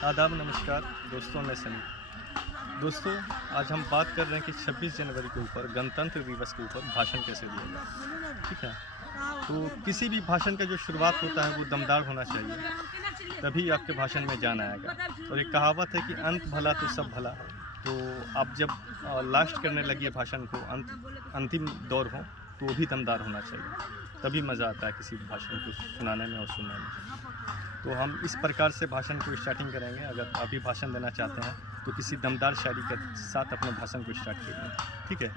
आदाब नमस्कार दोस्तों, मैं सनी। दोस्तों, आज हम बात कर रहे हैं कि 26 जनवरी के ऊपर, गणतंत्र दिवस के ऊपर भाषण कैसे दिया जाए। ठीक है, तो किसी भी भाषण का जो शुरुआत होता है वो दमदार होना चाहिए, तभी आपके भाषण में जान आएगा। और एक कहावत है कि अंत भला तो सब भला। तो आप जब लास्ट करने लगिए भाषण को, अंतिम दौर हो, तो वो भी दमदार होना चाहिए, तभी मज़ा आता है किसी भी भाषण को सुनाने में और सुनने में। तो हम इस प्रकार से भाषण को स्टार्टिंग करेंगे। अगर आप भी भाषण देना चाहते हैं तो किसी दमदार शायरी के साथ अपने भाषण को स्टार्ट करिए। ठीक है,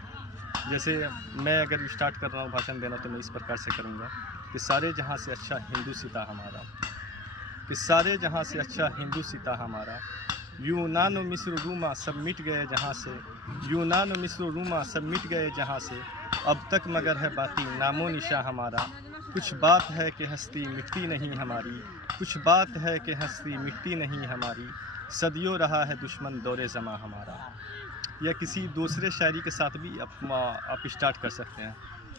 जैसे मैं अगर स्टार्ट कर रहा हूँ भाषण देना, तो मैं इस प्रकार से करूँगा कि सारे जहाँ से अच्छा हिंदू सीता हमारा, कि सारे जहाँ से अच्छा हिंदू सीता हमारा, यूनान व मिस्र रूमा सब मिट गए जहाँ से, यूनान व मिस्र रूमा सब मिट गए जहाँ से, अब तक मगर है बाकी नामो निशा हमारा। कुछ बात है कि हस्ती मिटती नहीं हमारी, कुछ बात है कि हस्ती मिटती नहीं हमारी, सदियों रहा है दुश्मन दौरे ज़मा हमारा। या किसी दूसरे शायरी के साथ भी आप स्टार्ट कर सकते हैं।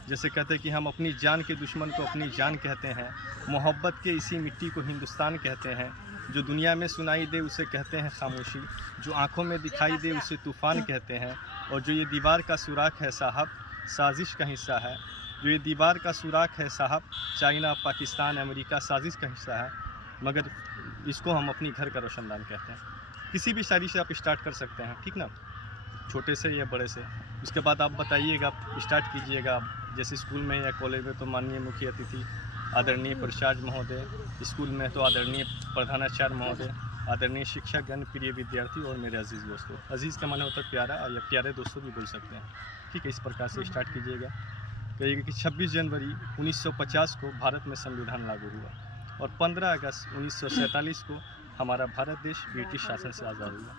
जैसे कहते हैं कि हम अपनी जान के दुश्मन को अपनी जान कहते हैं, मोहब्बत के इसी मिट्टी को हिंदुस्तान कहते हैं, जो दुनिया में सुनाई दे उसे कहते हैं खामोशी, जो आंखों में दिखाई दे उसे तूफ़ान कहते हैं, और जो ये दीवार का सुराख है साहब साजिश का हिस्सा है, जो ये दीवार का सुराख है साहब चाइना पाकिस्तान अमेरिका साजिश का हिस्सा है, मगर इसको हम अपनी घर का रोशनदान कहते हैं। किसी भी शायरी से आप स्टार्ट कर सकते हैं, ठीक ना, छोटे से या बड़े से। उसके बाद आप बताइएगा, स्टार्ट कीजिएगा। जैसे स्कूल में या कॉलेज में तो माननीय मुख्य अतिथि आदरणीय प्राचार्य महोदय, स्कूल में तो आदरणीय प्रधानाचार्य महोदय, आदरणीय शिक्षकगण, प्रिय विद्यार्थी और मेरे अजीज़ दोस्तों। अजीज़ का माने होता है प्यारा, या प्यारे दोस्तों भी बोल सकते हैं। ठीक है, इस प्रकार से स्टार्ट कीजिएगा। कहिएगा कि 26 जनवरी 1950 को भारत में संविधान लागू हुआ और 15 अगस्त 1947 को हमारा भारत देश ब्रिटिश शासन से आज़ाद हुआ।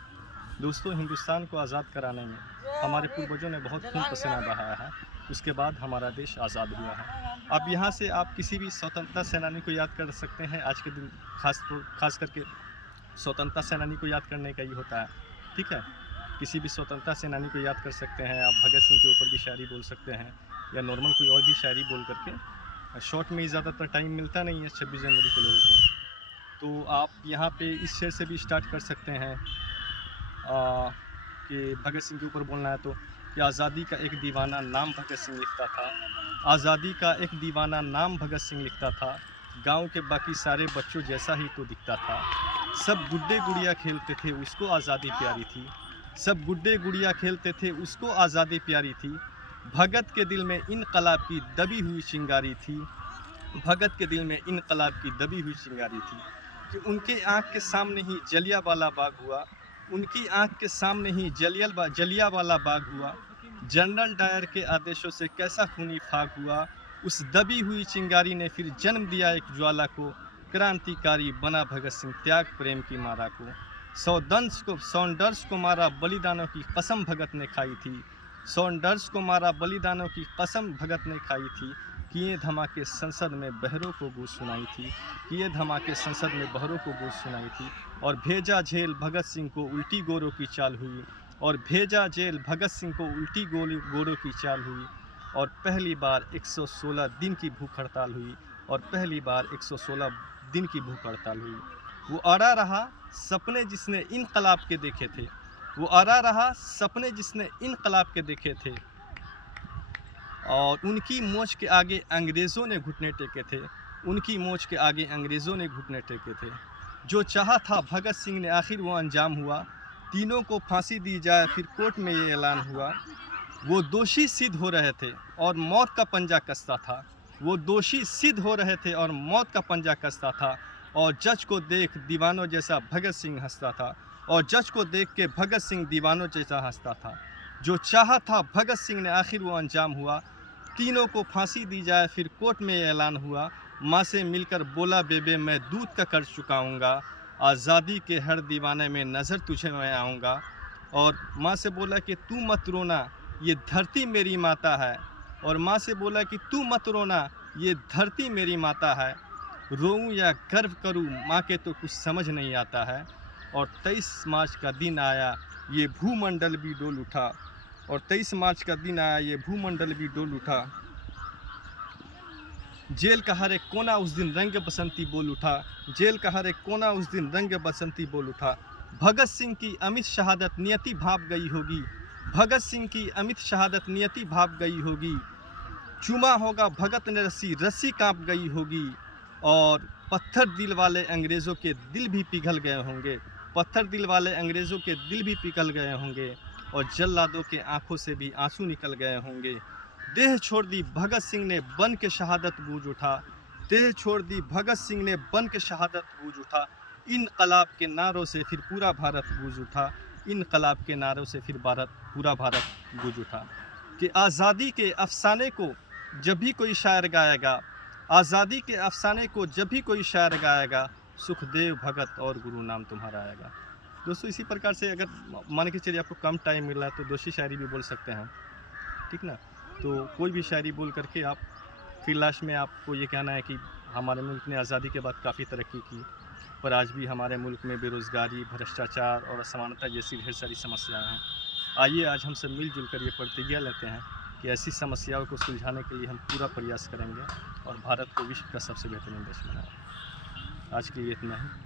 दोस्तों, हिंदुस्तान को आज़ाद कराने में हमारे पूर्वजों ने बहुत खून पसीना बहाया है। उसके बाद हमारा देश आज़ाद हुआ है। अब यहाँ से आप किसी भी स्वतंत्रता सेनानी को याद कर सकते हैं। आज के दिन खास करके स्वतंत्रता सेनानी को याद करने का ही होता है। ठीक है, किसी भी स्वतंत्रता सेनानी को याद कर सकते हैं आप। भगत सिंह के ऊपर भी शायरी बोल सकते हैं, या नॉर्मल कोई और भी शायरी बोल करके। शॉर्ट में ही ज़्यादातर टाइम मिलता नहीं है 26 जनवरी के लोगों को, तो आप यहाँ पे इस शेर से भी स्टार्ट कर सकते हैं कि भगत सिंह के ऊपर बोलना है तो कि आज़ादी का एक दीवाना नाम भगत सिंह लिखता था, आज़ादी का एक दीवाना नाम भगत सिंह लिखता था, गांव के बाकी सारे बच्चों जैसा ही तो दिखता था, सब गुड्डे गुड़िया खेलते थे उसको आज़ादी प्यारी थी, सब गुड्डे गुड़िया खेलते थे उसको आज़ादी प्यारी थी, भगत के दिल में इनकलाब की दबी हुई चिंगारी थी, भगत के दिल में इनकलाब की दबी हुई चिंगारी थी, कि उनके आँख के सामने ही जलियांवाला बाग हुआ, उनकी आंख के सामने ही जलियांवाला बाग हुआ, जनरल डायर के आदेशों से कैसा खूनी फाग हुआ, उस दबी हुई चिंगारी ने फिर जन्म दिया एक ज्वाला को, क्रांतिकारी बना भगत सिंह त्याग प्रेम की मारा को, सौंडर्स को मारा बलिदानों की कसम भगत ने खाई थी, सौंडर्स को मारा बलिदानों की कसम भगत ने खाई थी, किए धमाके संसद में बहरों को गूंज सुनाई थी, किए धमाके संसद में बहरों को गूंज सुनाई थी, और भेजा जेल भगत सिंह को उल्टी गोरों की चाल हुई, और भेजा जेल भगत सिंह को उल्टी गोरों की चाल हुई, और पहली बार 116 दिन की भूख हड़ताल हुई, और पहली बार 116 दिन की भूख हड़ताल हुई। वो अड़ा रहा सपने जिसने इनकलाब के देखे थे, वो अड़ा रहा सपने जिसने इनकलाब के देखे थे, और उनकी मोच के आगे अंग्रेज़ों ने घुटने टेके थे, उनकी मोच के आगे अंग्रेज़ों ने घुटने टेके थे। जो चाहा था भगत सिंह ने आखिर वो अंजाम हुआ, तीनों को फांसी दी जाए फिर कोर्ट में ये ऐलान हुआ, वो दोषी सिद्ध हो रहे थे और मौत का पंजा कसता था, वो दोषी सिद्ध हो रहे थे और मौत का पंजा कसता था, और जज को देख दीवानों जैसा भगत सिंह हंसता था, और जज को देख के भगत सिंह दीवानों जैसा हंसता था। जो चाहा था भगत सिंह ने आखिर वो अंजाम हुआ, तीनों को फांसी दी जाए फिर कोर्ट में ऐलान हुआ, माँ से मिलकर बोला बेबे मैं दूध का कर्ज चुकाऊंगा, आज़ादी के हर दीवाने में नज़र तुझे मैं आऊँगा, और माँ से बोला कि तू मत रोना ये धरती मेरी माता है, और माँ से बोला कि तू मत रोना ये धरती मेरी माता है, रोऊं या गर्व करूं माँ के तो कुछ समझ नहीं आता है, और 23 मार्च का दिन आया ये भूमंडल भी डोल उठा, और 23 मार्च का दिन आया ये भूमंडल भी डोल उठा, जेल का हर एक कोना उस दिन रंग बसंती बोल उठा, जेल का हर एक कोना उस दिन रंग बसंती बोल उठा। भगत सिंह की अमित शहादत नियति भाप गई होगी, भगत सिंह की अमित शहादत नियति भाप गई होगी। चूमा होगा भगत ने रस्सी, रस्सी कांप गई होगी। और पत्थर दिल वाले अंग्रेज़ों के दिल भी पिघल गए होंगे, पत्थर दिल वाले अंग्रेज़ों के दिल भी पिघल गए होंगे। और जल्लादों के आंखों से भी आंसू निकल गए होंगे। देह छोड़ दी भगत सिंह ने बन के शहादत गूंज उठा, देह छोड़ दी भगत सिंह ने बन के शहादत गूंज उठा। इनकलाब के नारों से फिर पूरा भारत गूंज उठा, इनकलाब के नारों से फिर पूरा भारत गूंज उठा। कि आज़ादी के अफसाने को जब भी कोई शायर गाएगा, आज़ादी के अफसाने को जब भी कोई शायर गाएगा, सुखदेव भगत और गुरु नाम तुम्हारा आएगा। दोस्तों इसी प्रकार से अगर मान के चलिए आपको कम टाइम मिल रहा है तो दूसरी शायरी भी बोल सकते हैं, ठीक ना। तो कोई भी शायरी बोल करके आप फिर लास्ट में आपको ये कहना है कि हमारे मुल्क ने आज़ादी के बाद काफ़ी तरक्की की, पर आज भी हमारे मुल्क में बेरोज़गारी, भ्रष्टाचार और असमानता जैसी ढेर सारी समस्याएँ हैं। आइए आज हम सब मिलजुल कर ये प्रतिज्ञा लेते हैं कि ऐसी समस्याओं को सुलझाने के लिए हम पूरा प्रयास करेंगे और भारत को विश्व का सबसे बेहतरीन देश बनाएंगे। आज के लिए इतना ही।